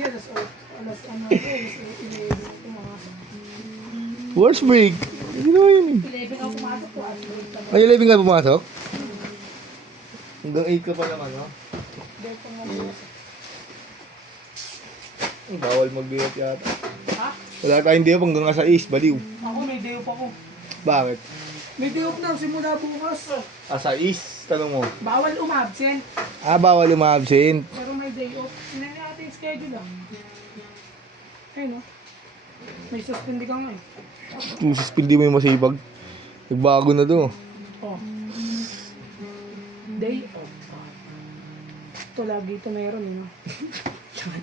Hindi, alas 11 pumasok. What's break? Ginawa yun eh. 11 ako pumasok po. Ay, 11 ka pumasok? Hanggang 8 ka pa naman, no? Dahil pa nga pumasok. Bawal mag-diet yata. Ha? Wala tayong day off hanggang sa is, baliw. Ako may day off ako. Bakit? May day off na simula bukas. Sa is, tanong mo. Bawal umabsent. Bawal umabsent. Pero may day off. Sinanay natin yung schedule lang. Ayun no? May suspend ka nga eh. Kung suspindi mo yung masibag. Nagbago na to. Oh. Day off. Ito lagi ito meron eh no?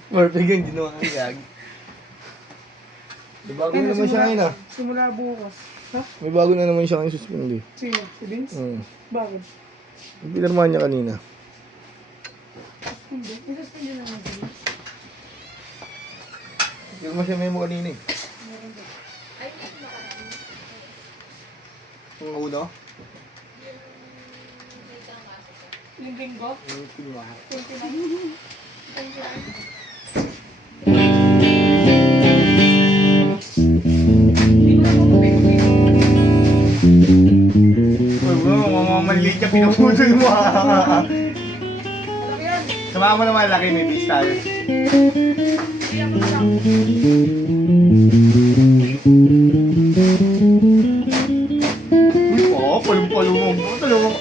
Perfect yun, ginawa kang gag. May bago na naman siya ngayon ah. Simula bukas. Ha? May bago na naman siya ngayon suspindi. Sino? Si Vince? Bakit? Yung pinarmahan niya kanina. Hindi. Suspend na naman si Vince. Yung siya memo kanina eh. Yung uno? Yung linggo? Yung kinuha. 29? Uy, bro, mamamaliit ka pinaputol mo ha. Alam yan? Sama mo naman laki, may bis tayo. Hindi ako na lang. Uy, palong-palong mo. Talong mo.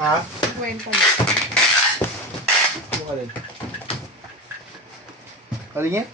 Ha? Kwenta. Ano ka rin? Alin yan?